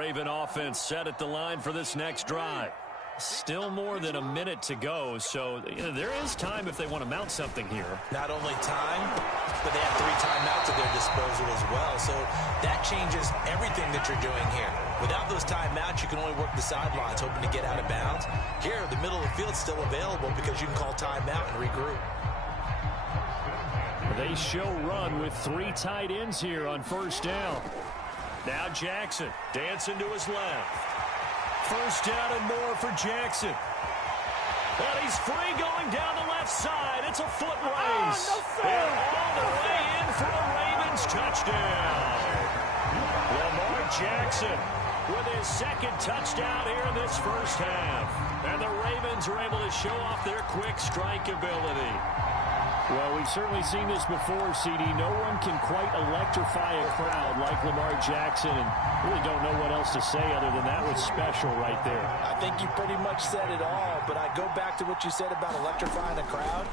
Raven offense set at the line for this next drive. Still more than a minute to go, so there is time if they want to mount something here. Not only time, but they have 3 timeouts at their disposal as well, so that changes everything that you're doing here. Without those timeouts, you can only work the sidelines, hoping to get out of bounds. Here, the middle of the field is still available because you can call timeout and regroup. They show run with 3 tight ends here on first down. Now Jackson dancing to his left. First down and more for Jackson. And he's free going down the left side. It's a foot race. And all the way in for a Ravens touchdown. Lamar Jackson with his 2nd touchdown here in this first half. And the Ravens are able to show off their quick strike ability. Well, we've certainly seen this before, CD. No one can quite electrify a crowd like Lamar Jackson, and really don't know what else to say other than that was special right there. I think you pretty much said it all, but I go back to what you said about electrifying a crowd.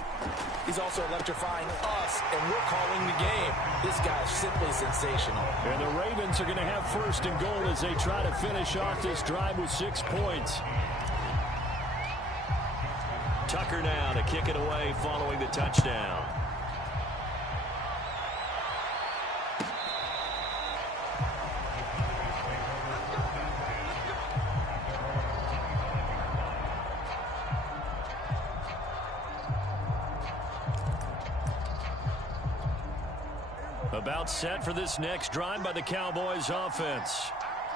He's also electrifying us, and we're calling the game. This guy's simply sensational. And the Ravens are going to have first and goal as they try to finish off this drive with 6 points. Tucker now to kick it away following the touchdown. About set for this next drive by the Cowboys offense.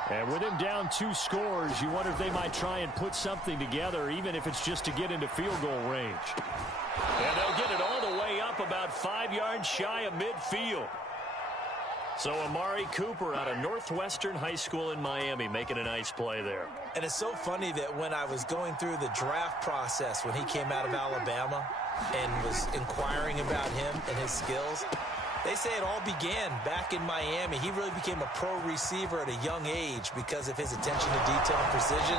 And with him down 2 scores, you wonder if they might try and put something together, even if it's just to get into field goal range. And they'll get it all the way up about 5 yards shy of midfield. So Amari Cooper out of Northwestern High School in Miami making a nice play there. And it's so funny that when I was going through the draft process when he came out of Alabama and was inquiring about him and his skills, they say it all began back in Miami. He really became a pro receiver at a young age because of his attention to detail and precision.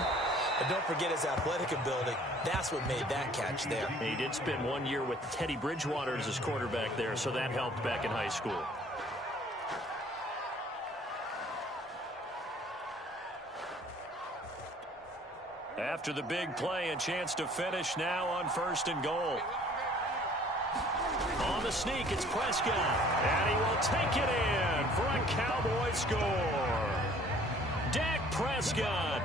And don't forget his athletic ability. That's what made that catch there. He did spend 1 year with Teddy Bridgewater as his quarterback there, so that helped back in high school. After the big play, a chance to finish now on first and goal. On the sneak, it's Prescott, and he will take it in for a Cowboy score. Dak Prescott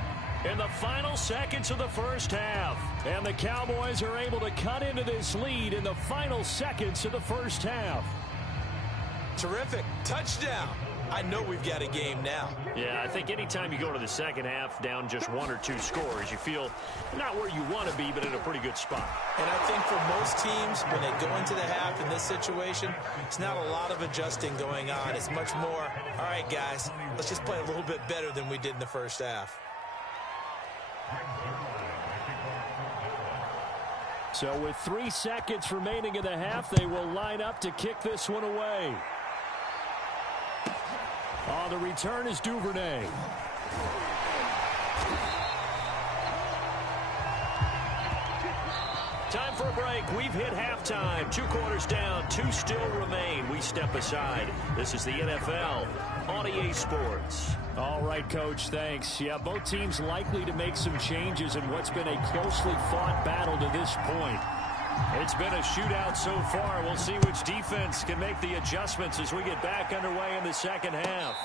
in the final seconds of the first half, and the Cowboys are able to cut into this lead in the final seconds of the first half. Terrific. Touchdown. I know we've got a game now. Yeah, I think anytime you go to the second half down just 1 or 2 scores, you feel not where you want to be, but in a pretty good spot. And I think for most teams, when they go into the half in this situation, it's not a lot of adjusting going on. It's much more, all right, guys, let's just play a little bit better than we did in the first half. So with 3 seconds remaining in the half, they will line up to kick this one away. On the return is Duvernay. Time for a break. We've hit halftime. 2 quarters down. 2 still remain. We step aside. This is the NFL on EA Sports. All right, Coach, thanks. Yeah, both teams likely to make some changes in what's been a closely fought battle to this point. It's been a shootout so far. We'll see which defense can make the adjustments as we get back underway in the second half.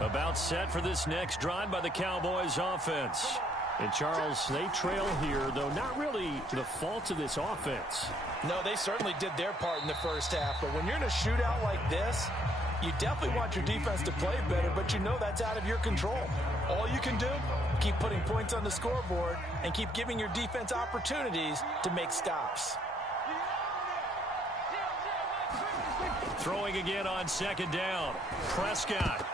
About set for this next drive by the Cowboys offense. And Charles, they trail here, though not really the fault of this offense. No, they certainly did their part in the first half. But when you're in a shootout like this, you definitely want your defense to play better, but you know that's out of your control. All you can do, keep putting points on the scoreboard and keep giving your defense opportunities to make stops. Throwing again on second down. Prescott.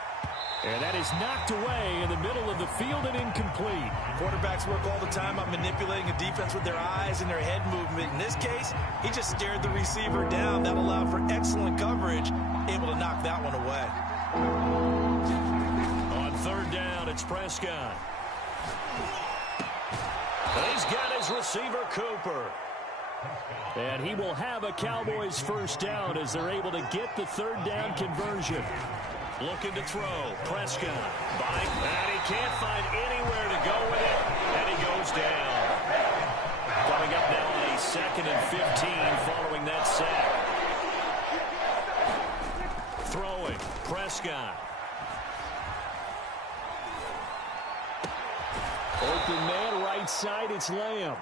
And that is knocked away in the middle of the field and incomplete. Quarterbacks work all the time on manipulating a defense with their eyes and their head movement. In this case, he just stared the receiver down. That allowed for excellent coverage, able to knock that one away. On third down, it's Prescott. And he's got his receiver, Cooper. And he will have a Cowboys first down as they're able to get the third down conversion. Looking to throw. Prescott. And he can't find anywhere to go with it. And he goes down. Coming up now on a 2nd and 15 following that sack. Throwing. Prescott. Open man right side. It's Lamb.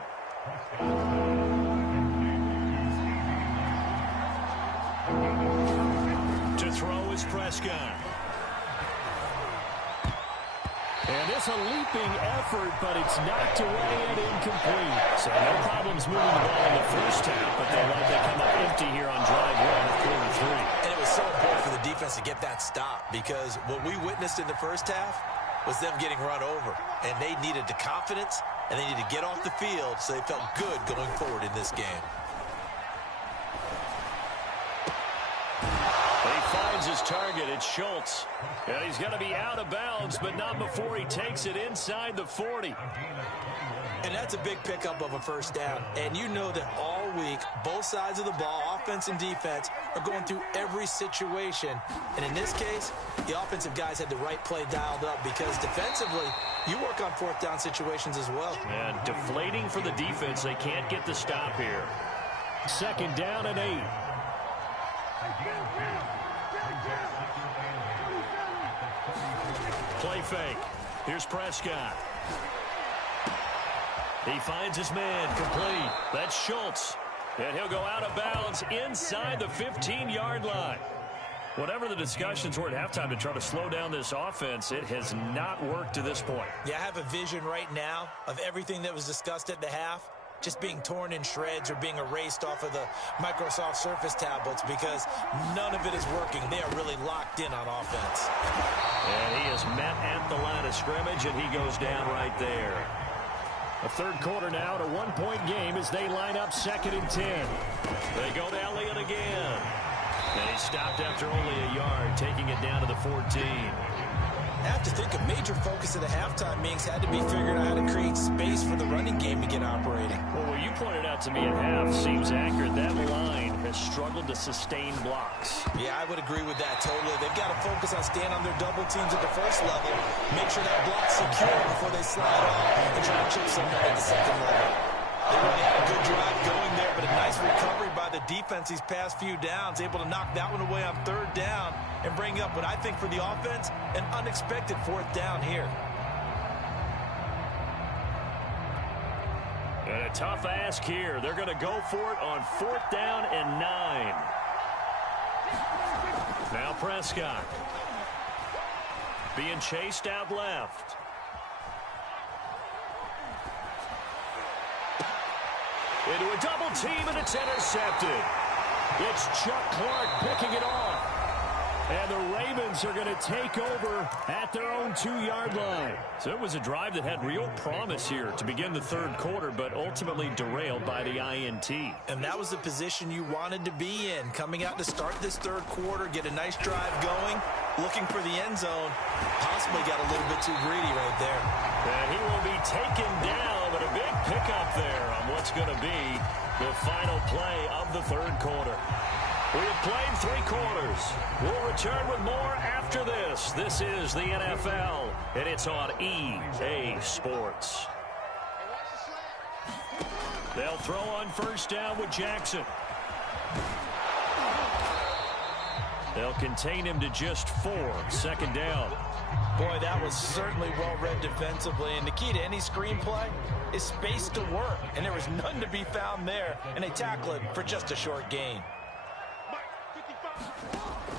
To throw is Prescott. And it's a leaping effort, but it's knocked away and incomplete. So no problems moving the ball in the first half, but they'll likely come up empty here on drive 1 of quarter 3. And it was so important for the defense to get that stop, because what we witnessed in the first half was them getting run over. And they needed the confidence, and they needed to get off the field so they felt good going forward in this game. Finds his target. It's Schultz. And he's going to be out of bounds, but not before he takes it inside the 40. And that's a big pickup of a first down. And you know that all week, both sides of the ball, offense and defense, are going through every situation. And in this case, the offensive guys had the right play dialed up, because defensively, you work on fourth down situations as well. And deflating for the defense. They can't get the stop here. 2nd down and 8. Play fake. Here's Prescott. He finds his man complete. That's Schultz. And he'll go out of bounds inside the 15-yard line. Whatever the discussions were at halftime to try to slow down this offense, it has not worked to this point. Yeah, I have a vision right now of everything that was discussed at the half just being torn in shreds or being erased off of the Microsoft Surface tablets, because none of it is working. They are really locked in on offense. And he is met at the line of scrimmage, and he goes down right there. A third quarter now, to 1-point game as they line up 2nd and 10. They go to Elliott again. And he stopped after only a yard, taking it down to the 14. I have to think a major focus of the halftime meetings had to be figuring out how to create space for the running game to get operating. Well, what you pointed out to me at half seems accurate. That line has struggled to sustain blocks. Yeah, I would agree with that totally. They've got to focus on staying on their double teams at the first level, make sure that block's secure before they slide off and try to chip someone at the second level. They really had a good drive going there, but a nice recovery by the defense these past few downs, able to knock that one away on 3rd down and bring up what I think for the offense, an unexpected 4th down here. And a tough ask here. They're going to go for it on 4th down and 9. Now Prescott being chased out left. Into a double team, and it's intercepted. It's Chuck Clark picking it off. And the Ravens are going to take over at their own 2-yard line. So it was a drive that had real promise here to begin the third quarter, but ultimately derailed by the INT. And that was the position you wanted to be in, coming out to start this third quarter, get a nice drive going, looking for the end zone. Possibly got a little bit too greedy right there. And he will be taken down, but a big pickup there on what's going to be the final play of the third quarter. We have played 3 quarters. We'll return with more after this. This is the NFL, and it's on EA Sports. They'll throw on first down with Jackson. They'll contain him to just 4. 2nd down. Boy, that was certainly well-read defensively, and the key to any screenplay is space to work, and there was none to be found there, and they tackle it for just a short gain.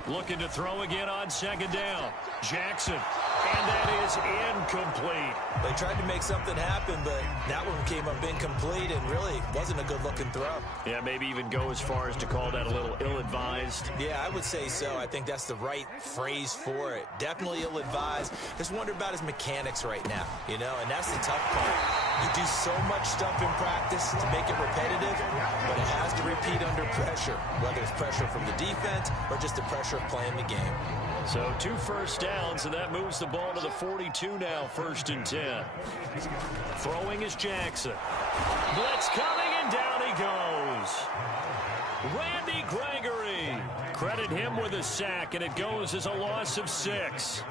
Looking to throw again on 2nd down. Jackson. And that is incomplete. They tried to make something happen, but that one came up incomplete and really wasn't a good-looking throw. Yeah, maybe even go as far as to call that a little ill-advised. Yeah, I would say so. I think that's the right phrase for it. Definitely ill-advised. Just wonder about his mechanics right now, you know, and that's the tough part. You do so much stuff in practice to make it repetitive, but it has to repeat under pressure, whether it's pressure from the defense or just the pressure of playing the game. So 2 first downs, and that moves the ball to the 42 now, 1st and 10. Throwing is Jackson. Blitz coming, and down he goes. Randy Gregory. Credit him with a sack, and it goes as a loss of 6.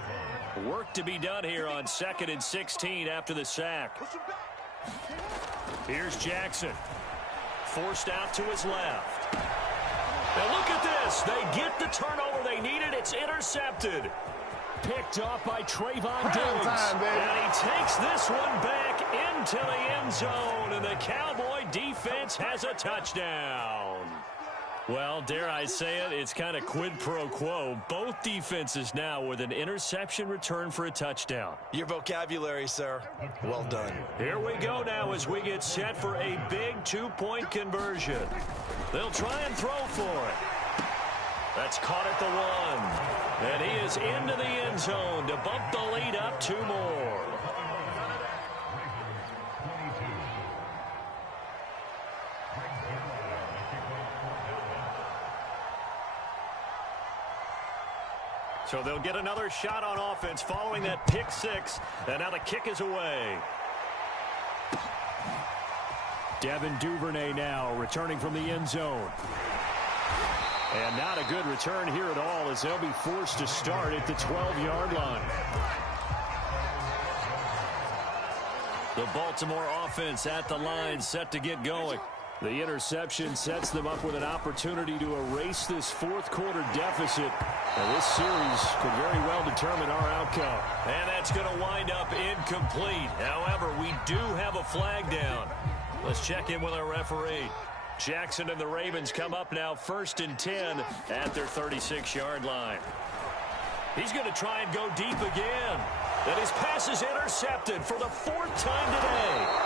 Work to be done here on 2nd and 16 after the sack. Here's Jackson. Forced out to his left. Now look at this. They get the turnover they needed. It's intercepted. Picked off by Trayvon Diggs. And he takes this one back into the end zone. And the Cowboy defense has a touchdown. Well, dare I say it, it's kind of quid pro quo. Both defenses now with an interception return for a touchdown. Your vocabulary, sir. Well done. Here we go now as we get set for a big 2-point conversion. They'll try and throw for it. That's caught at the 1. And he is into the end zone to bump the lead up 2 more. So they'll get another shot on offense following that pick 6. And now the kick is away. Devin Duvernay now returning from the end zone. And not a good return here at all as they'll be forced to start at the 12-yard line. The Baltimore offense at the line set to get going. The interception sets them up with an opportunity to erase this fourth-quarter deficit. And this series could very well determine our outcome. And that's going to wind up incomplete. However, we do have a flag down. Let's check in with our referee. Jackson and the Ravens come up now 1st and 10 at their 36-yard line. He's going to try and go deep again. And his pass is intercepted for the 4th time today.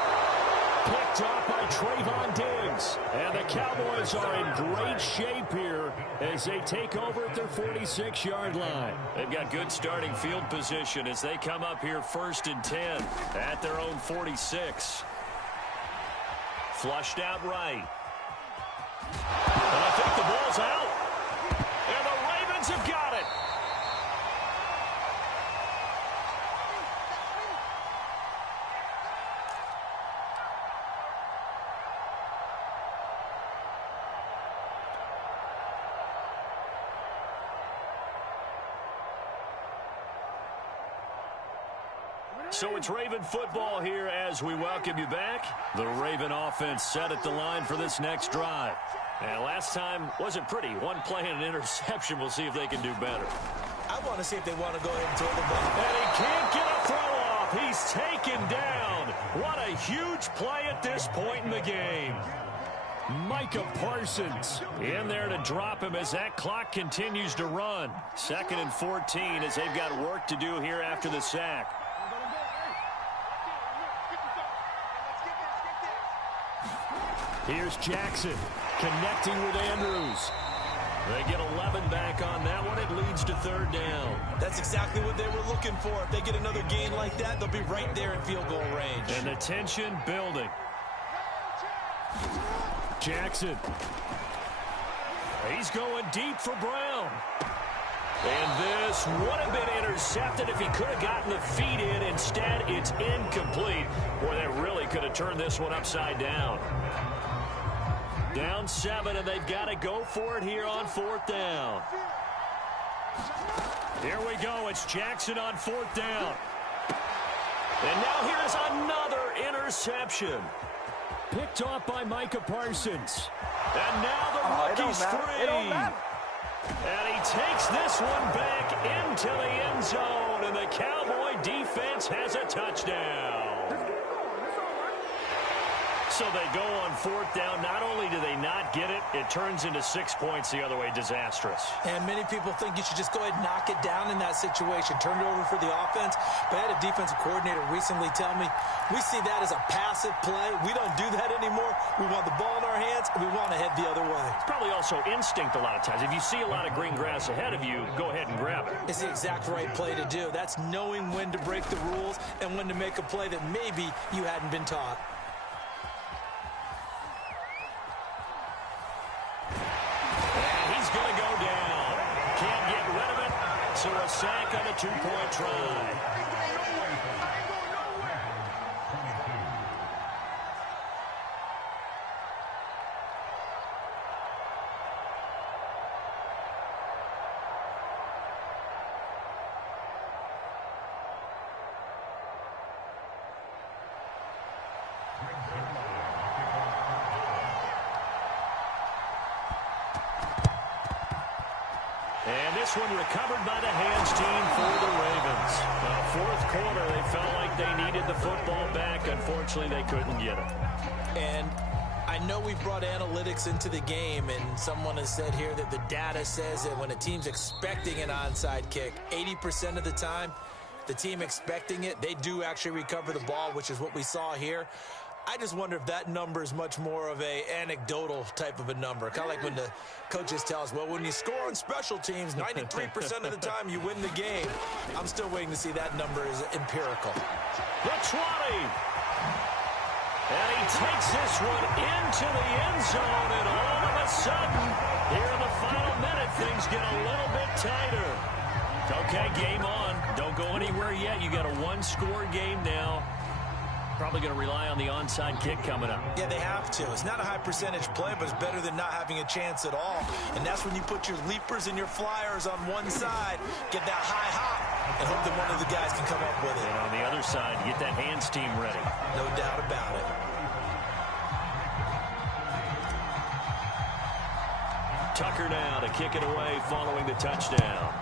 Picked off by Trayvon Diggs. And the Cowboys are in great shape here as they take over at their 46-yard line. They've got good starting field position as they come up here 1st and 10 at their own 46. Flushed out right. And I think the ball's out. And the Ravens have got it. So it's Raven football here as we welcome you back. The Raven offense set at the line for this next drive. And last time wasn't pretty. One play and an interception. We'll see if they can do better. I want to see if they want to go ahead and throw the ball. And he can't get a throw off. He's taken down. What a huge play at this point in the game. Micah Parsons in there to drop him as that clock continues to run. 2nd and 14 as they've got work to do here after the sack. Here's Jackson connecting with Andrews. They get 11 back on that one. It leads to 3rd down. That's exactly what they were looking for. If they get another gain like that, they'll be right there in field goal range. And the tension building. Jackson. He's going deep for Brown. And this would have been intercepted if he could have gotten the feet in. Instead, it's incomplete. Boy, that really could have turned this one upside down. Down 7, and they've got to go for it here on 4th down. Here we go. It's Jackson on 4th down. And now here's another interception. Picked off by Micah Parsons. And now the rookie's free. And he takes this one back into the end zone, and the Cowboy defense has a touchdown. So they go on 4th down. Not only do they not get it, it turns into 6 points the other way. Disastrous. And many people think you should just go ahead and knock it down in that situation. Turn it over for the offense. But I had a defensive coordinator recently tell me, we see that as a passive play. We don't do that anymore. We want the ball in our hands, and we want to head the other way. It's probably also instinct a lot of times. If you see a lot of green grass ahead of you, go ahead and grab it. It's the exact right play to do. That's knowing when to break the rules and when to make a play that maybe you hadn't been taught. Going to go down. Can't get rid of it. So a sack on a 2-point try. this one recovered by the hands team for the Ravens. Fourth quarter, they felt like they needed the football back. Unfortunately, they couldn't get it. And I know we've brought analytics into the game, and someone has said here that the data says that when a team's expecting an onside kick, 80% of the time, the team expecting it, they do actually recover the ball, which is what we saw here. I just wonder if that number is much more of a anecdotal type of a number. Kind of like when the coaches tell us, well, when you score on special teams, 93% of the time you win the game. I'm still waiting to see that number is empirical. The 20. And he takes this one into the end zone, and all of a sudden, here in the final minute, things get a little bit tighter. Okay, game on. Don't go anywhere yet. You got a one-score game now. Probably going to rely on the onside kick coming up. Yeah, they have to. It's not a high percentage play, but it's better than not having a chance at all. And that's when you put your leapers and your flyers on one side, get that high hop, and hope that one of the guys can come up with it. And on the other side, get that hands team ready. No doubt about it. Tucker now to kick it away following the touchdown.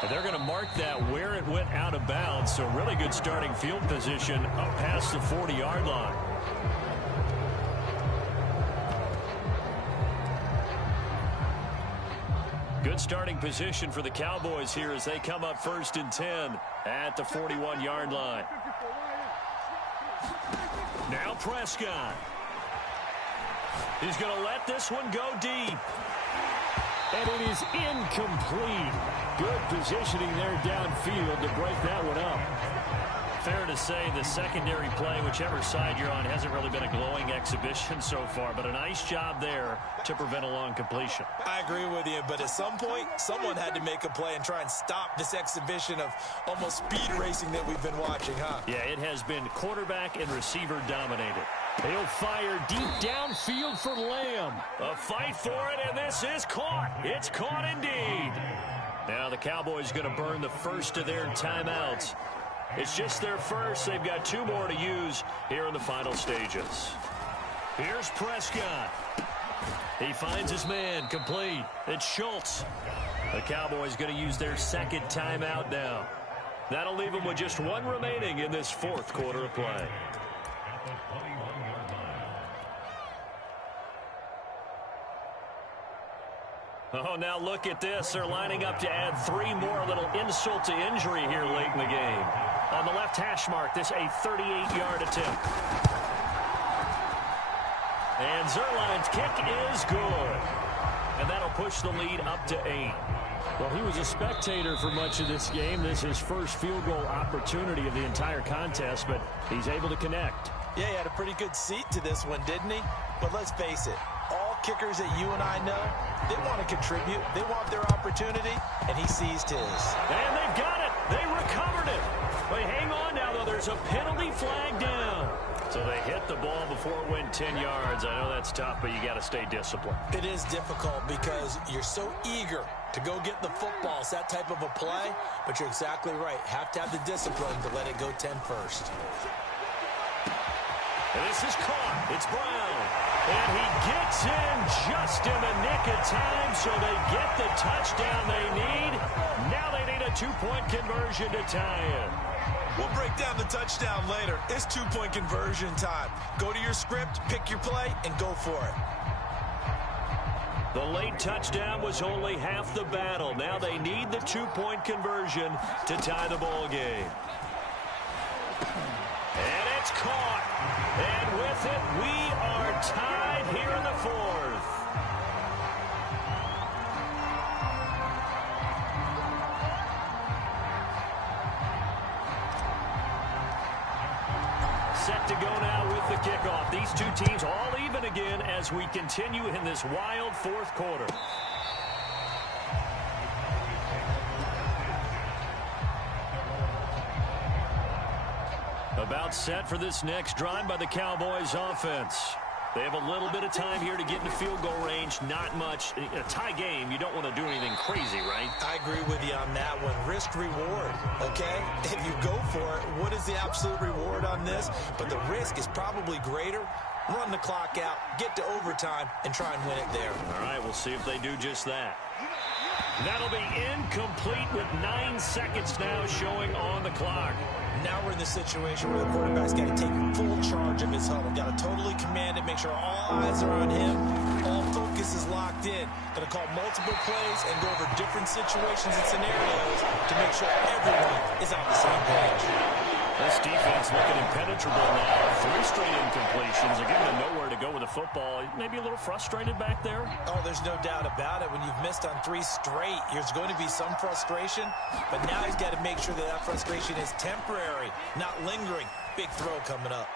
And they're going to mark that where it went out of bounds, so really good starting field position up past the 40-yard line. Good starting position for the Cowboys here as they come up 1st and 10 at the 41-yard line. Now Prescott. He's going to let this one go deep. And it is incomplete. Good positioning there downfield to break that one up. Fair to say the secondary play, whichever side you're on, hasn't really been a glowing exhibition so far, but a nice job there to prevent a long completion. I agree with you, but at some point, someone had to make a play and try and stop this exhibition of almost speed racing that we've been watching, huh? Yeah, it has been quarterback and receiver dominated. He'll fire deep downfield for Lamb. A fight for it, and this is caught. It's caught indeed. Now the Cowboys going to burn the first of their timeouts. It's just their first. They've got 2 more to use here in the final stages. Here's Prescott. He finds his man complete. It's Schultz. The Cowboys going to use their second timeout now. That'll leave them with just 1 remaining in this 4th quarter of play. Oh, now look at this. They're lining up to add 3 more. A little insult to injury here late in the game. On the left hash mark, this a 38-yard attempt. And Zuerlein's kick is good. And that'll push the lead up to 8. Well, he was a spectator for much of this game. This is his first field goal opportunity of the entire contest, but he's able to connect. Yeah, he had a pretty good seat to this one, didn't he? But let's face it, all kickers that you and I know, they want to contribute. They want their opportunity, and he seized his. And they've got it. They recovered it. But hang on now, though. There's a penalty flag down. So they hit the ball before it went 10 yards. I know that's tough, but you got to stay disciplined. It is difficult because you're so eager to go get the football. It's that type of a play, but you're exactly right. Have to have the discipline to let it go 10 first. And this is caught. It's Brown. And he gets in just in the nick of time, so they get the touchdown they need. Now they need a 2-point conversion to tie it. We'll break down the touchdown later. It's 2-point conversion time. Go to your script, pick your play, and go for it. The late touchdown was only half the battle. Now they need the 2-point conversion to tie the ball game. And it's caught. And with it, we are tied here in the 4th. Set to go now with the kickoff. These 2 teams all even again as we continue in this wild 4th quarter. About set for this next drive by the Cowboys offense. They have a little bit of time here to get into field goal range. Not much. In a tie game, you don't want to do anything crazy, right? I agree with you on that one. Risk reward, okay? If you go for it, what is the absolute reward on this? But the risk is probably greater run the clock out, get to overtime, and try and win it there. All right, we'll see if they do just that. That'll be incomplete with 9 seconds now showing on the clock. Now we're in the situation where the quarterback's got to take full charge of his huddle. Got to totally command it, make sure all eyes are on him. All focus is locked in. Got to call multiple plays and go over different situations and scenarios to make sure everyone is on the same page. This defense looking impenetrable now. 3 straight incompletions. They're giving them nowhere to go with the football. Maybe a little frustrated back there. Oh, there's no doubt about it. When you've missed on 3 straight, there's going to be some frustration. But now he's got to make sure that frustration is temporary, not lingering. Big throw coming up.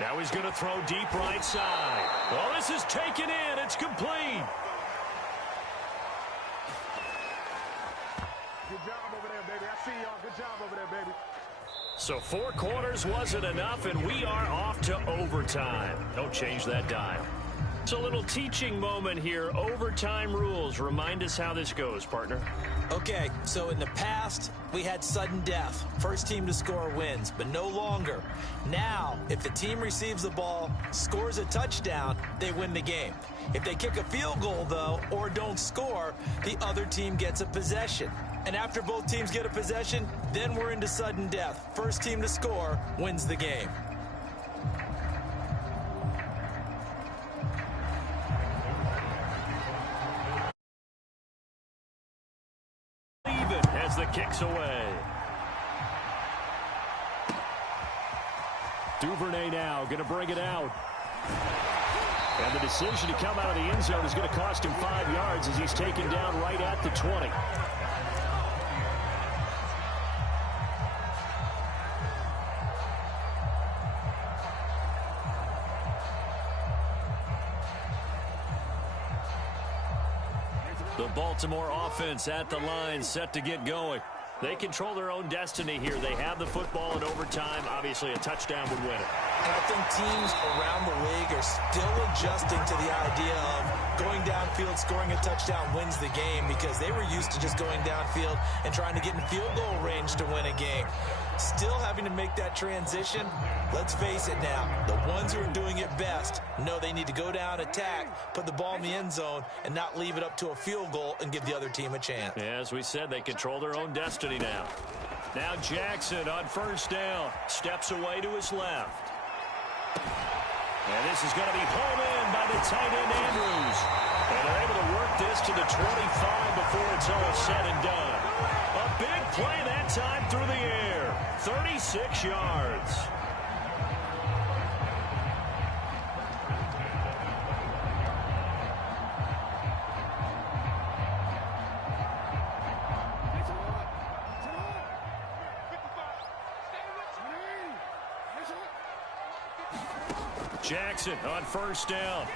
Now he's going to throw deep right side. Well, this is taken in. It's complete. Good job over there, baby. I see y'all. Good job over there, baby. So 4 quarters wasn't enough, and we are off to overtime. Don't change that dial. So a little teaching moment here. Overtime rules. Remind us how this goes, partner. Okay, so in the past, we had sudden death. First team to score wins, but no longer. Now, if the team receives the ball, scores a touchdown, they win the game. If they kick a field goal, though, or don't score, the other team gets a possession. And after both teams get a possession, then we're into sudden death. First team to score wins the game. Even as the kick's away. Duvernay now going to bring it out. And the decision to come out of the end zone is going to cost him 5 yards as he's taken down right at the 20. The Baltimore offense at the line, set to get going. They control their own destiny here. They have the football in overtime. Obviously, a touchdown would win it. And I think teams around the league are still adjusting to the idea of going downfield, scoring a touchdown wins the game, because they were used to just going downfield and trying to get in field goal range to win a game. Still having to make that transition. Let's face it now, the ones who are doing it best know they need to go down, attack, put the ball in the end zone, and not leave it up to a field goal and give the other team a chance. Yeah, as we said, they control their own destiny now. Now Jackson on first down, steps away to his left. And this is going to be home in by the tight end Andrews. And they're able to work this to the 25 before it's all said and done. A big play that time through the air. 36 yards. Jackson on first down.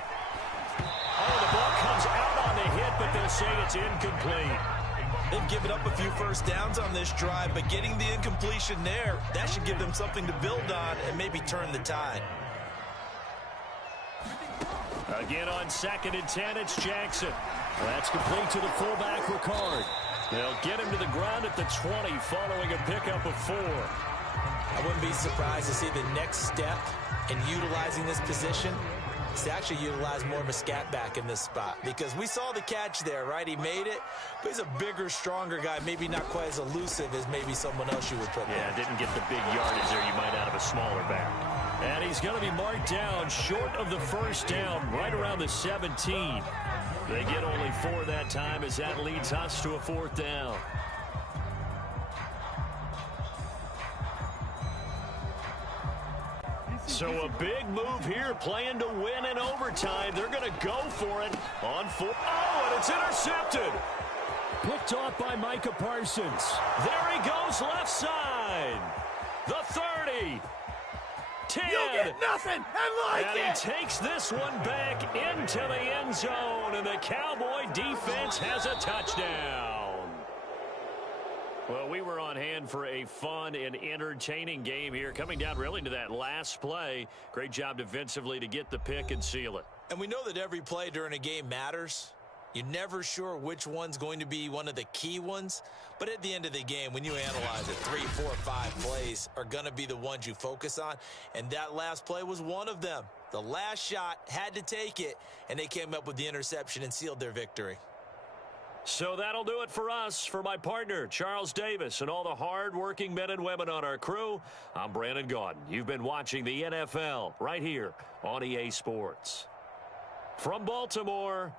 Oh, the ball comes out on the hit, but they'll say it's incomplete. They've given up a few first downs on this drive, but getting the incompletion there, that should give them something to build on and maybe turn the tide. Again on 2nd and 10, it's Jackson. That's complete to the fullback, Ricard. They'll get him to the ground at the 20 following a pickup of 4. I wouldn't be surprised to see the next step in utilizing this position is to actually utilize more of a scat back in this spot, because we saw the catch there, right? He made it, but he's a bigger, stronger guy, maybe not quite as elusive as maybe someone else you would put there. Yeah, didn't get the big yardage there you might out of a smaller back. And he's going to be marked down short of the first down, right around the 17. They get only 4 that time as that leads us to a 4th down. So a big move here, playing to win in overtime. They're going to go for it on 4. Oh, and it's intercepted. Picked off by Micah Parsons. There he goes, left side. The 30. 10. You get nothing and like and it. he takes this one back into the end zone, and the Cowboy defense has a touchdown. Well, we were on hand for a fun and entertaining game here, coming down really to that last play. Great job defensively to get the pick and seal it. And we know that every play during a game matters. You're never sure which one's going to be one of the key ones. But at the end of the game, when you analyze it, 3, 4, 5 plays are going to be the ones you focus on. And that last play was one of them. The last shot had to take it, and they came up with the interception and sealed their victory. So that'll do it for us. For my partner, Charles Davis, and all the hard-working men and women on our crew, I'm Brandon Gaudin. You've been watching the NFL right here on EA Sports. From Baltimore,